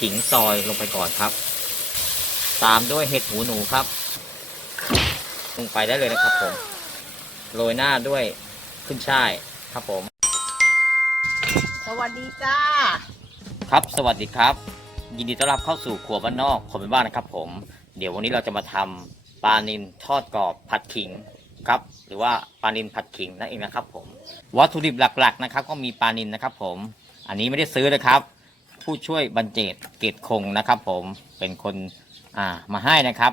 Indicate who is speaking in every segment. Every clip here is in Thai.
Speaker 1: ขิงซอยลงไปก่อนครับ ตามด้วยเห็ดหูหนูครับ ลงไปได้เลยนะครับผมโรยหน้าด้วยขึ้นช่ายครับผม
Speaker 2: สวัสดีจ้า
Speaker 1: ครับสวัสดีครับ ยินดีต้อนรับเข้าสู่ครัวบ้านนอกคนเป็นบ้านนะครับ ผม เดี๋ยววันนี้เราจะมาทำปลานิลทอดกรอบผัดขิงครับ หรือว่าปลานิลผัดขิงนั่นเองนะครับ ผม วัตถุดิบหลักๆนะครับ ก็มีปลานิลนะครับ ผม อันนี้ไม่ได้ซื้อนะครับ ผู้ช่วยบรรเจตเกตคงนะครับ ผมเป็นคนอ่ามาให้นะครับ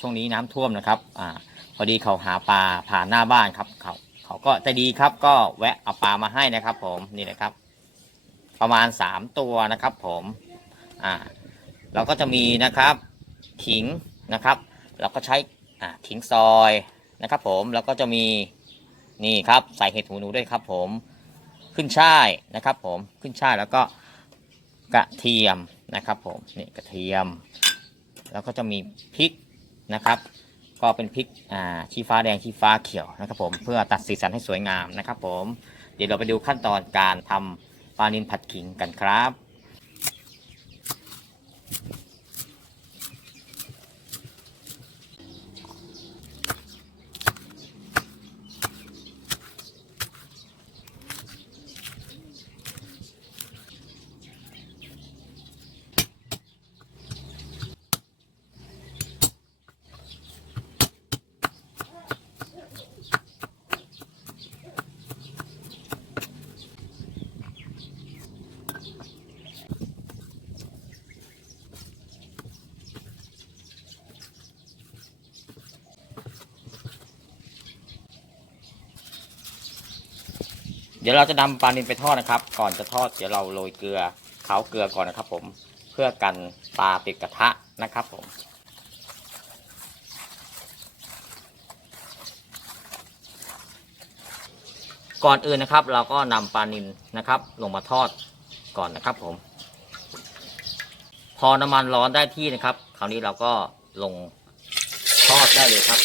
Speaker 1: ช่วงนี้น้ำท่วมนะครับอ่าพอดีเขาหาปลาผ่านหน้าบ้านครับเขาเขาก็ใจดีครับ ก็แวะเอาปลามาให้นะครับ ผมนี่นะครับ ประมาณ3ตัวนะครับ ผมอ่าเราก็จะมีนะครับขิงนะครับ เราก็ใช้อ่าขิงซอยนะครับ ผมแล้วก็จะมีนี่ครับใส่เห็ดหูหนูด้วยครับ ผมขึ้นช่ายนะครับ ผมขึ้นช่ายแล้วก็ กระเทียมนะครับผมนี่กระเทียม แล้วก็จะมีพริกนะครับ ก็เป็นพริกอ่าชี้ฟ้าแดงชี้ฟ้าเขียวนะครับผมเพื่อตัดสีสันให้สวยงามนะครับผมเดี๋ยวเราไปดูขั้นตอนการทำปลานินผัดขิงกันครับ ดี๋ยวเราจะนำปลานินไปทอดนะครับ ก่อนจะทอดเดี๋ยวเราโรยเกลือเคล้าเกลือก่อนนะครับ ผมเพื่อกันปลาติดกระทะนะครับ ผมก่อนอื่นนะครับ เราก็นำปลานินนะครับ ลงมาทอดก่อนนะครับ ผม พอน้ำมันร้อนได้ที่นะครับ คราวนี้เราก็ลงทอดได้เลยครับ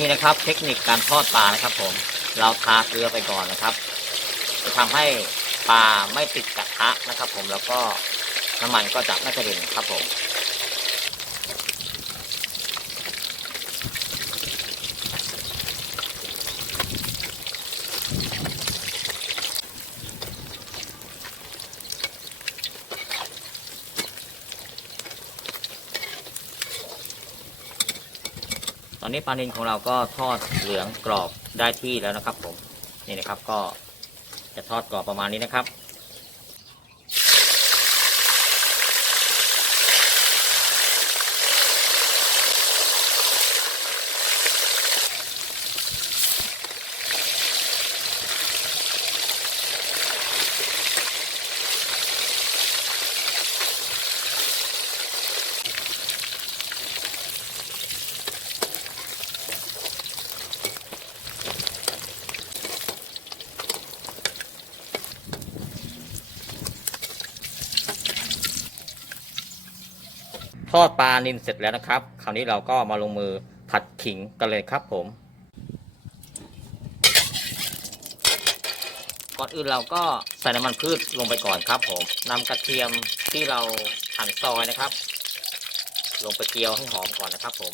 Speaker 1: นี่นะครับ เทคนิคการทอดปลานะครับ ผม เราทาเกลือไปก่อนนะครับ จะทำให้ปลาไม่ติดกระทะนะครับ ผมแล้วก็น้ำมันก็จะไม่กระเด็นครับผม ตอนนี้ปลานินของเราก็ทอดเหลืองกรอบได้ที่แล้วนะครับผมนี่นะครับก็จะทอดกรอบประมาณนี้นะครับ ทอดปลานินเสร็จแล้วนะครับ คราวนี้เราก็มาลงมือผัดขิงกันเลยครับผม ก่อนอื่นเราก็ใส่น้ำมันพืชลงไปก่อนครับผมนำกระเทียมที่เราหั่นซอยนะครับ ลงไปเจียวให้หอมก่อนนะครับ ผม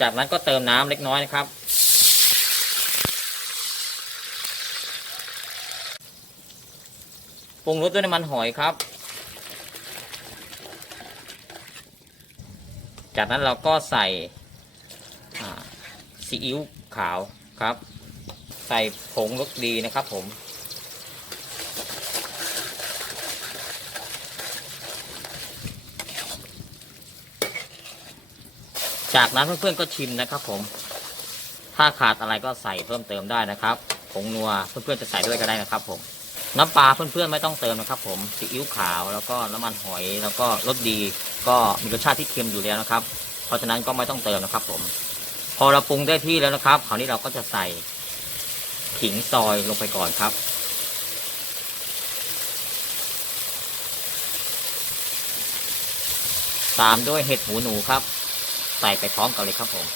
Speaker 1: จากนั้นก็เติมน้ำเล็กน้อยนะครับ ปรุงรสด้วยน้ำมันหอยครับ จากนั้นเราก็ใส่ซีอิ๊วขาวครับ ใส่ผงรสดีนะครับผมจากนั้นเพื่อนๆก็ชิมนะครับผม ถ้าขาดอะไรก็ใส่เพิ่มเติมได้นะครับ ผงนัวเพื่อนๆจะใส่ด้วยก็ได้นะครับผม น้ำปลาเพื่อนๆไม่ต้องเติมนะครับ ผมซีอิ๊วขาวแล้วก็น้ำมันหอยแล้วก็รสดีก็มีรสชาติที่เค็มอยู่แล้วนะครับ เพราะฉะนั้นก็ไม่ต้องเติมนะครับ ผม พอเราปรุงได้ที่แล้วนะครับ คราวนี้เราก็จะใส่ขิงซอยลงไปก่อนครับ ตามด้วยเห็ดหูหนูครับ ใส่ไปพร้อมกันเลยครับผม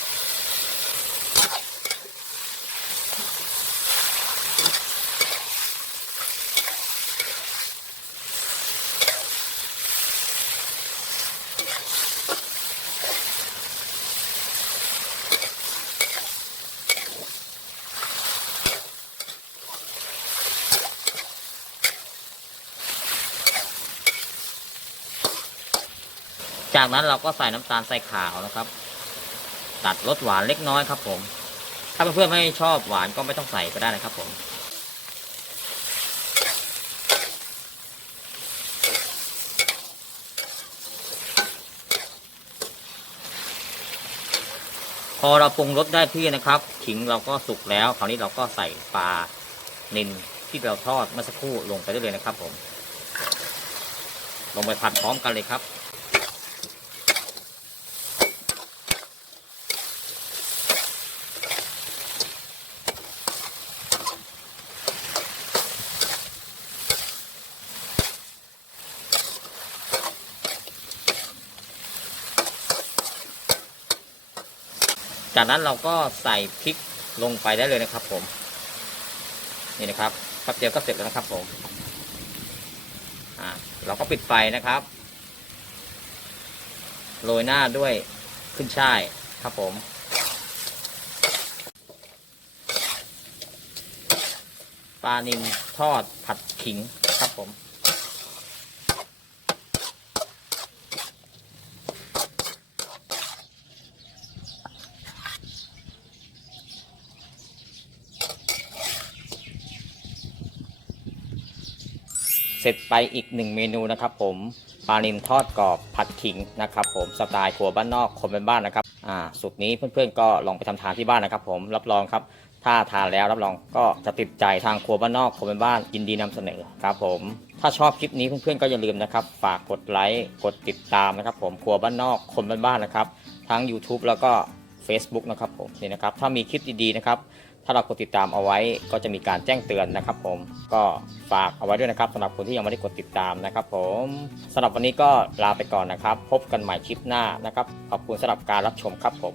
Speaker 1: จากนั้นเราก็ใส่น้ำตาลใส่ขาวนะครับ ตัดรสหวานเล็กน้อยครับผม ถ้าเพื่อนๆไม่ชอบหวานก็ไม่ต้องใส่ก็ได้นะครับผมพอเราปรุงรสได้ที่นะครับขิงเราก็สุกแล้ว คราวนี้เราก็ใส่ปลานินที่เราทอดเมื่อสักครู่ลงไปได้เลยนะครับผม ลงไปผัดพร้อมกันเลยครับ จากนั้นเราก็ใส่พริกลงไปได้เลยนะครับ ผม นี่นะครับแป๊บเดียวก็เสร็จแล้วนะครับ ผม อ่า เราก็ปิดไฟนะครับโรยหน้าด้วยขึ้นช่ายครับผม ปลานิลทอดผัดขิงครับผม เสร็จไปอีกหนึ่งเมนูนะครับผมปลานิลทอดกรอบผัดขิงนะครับผมสไตล์ครัวบ้านนอกคนเป็นบ้านนะครับอ่าสูตรนี้เพื่อนๆก็ลองไปทำทานที่บ้านนะครับ ผมรับรองครับ ถ้าทานแล้วรับรองก็จะติดใจทางครัวบ้านนอกคนเป็นบ้านยินดีนำเสนอครับผมถ้าชอบคลิปนี้เพื่อนๆก็อย่าลืมนะครับ ฝากกดไลค์กดติดตามนะครับ ผมครัวบ้านนอกคนเป็นบ้านนะครับ ทั้ง YouTube แล้วก็ Facebook นะครับผมนี่นะครับถ้ามีคลิปดีๆนะครับ ถ้าเรากดติดตามเอาไว้ก็จะมีการแจ้งเตือนนะครับ ผมก็ฝากเอาไว้ด้วยนะครับสำหรับคนที่ยังไม่ได้กดติดตามนะครับ ผมสำหรับวันนี้ก็ลาไปก่อนนะครับ พบกันใหม่คลิปหน้านะครับ ขอบคุณสำหรับการรับชมครับผม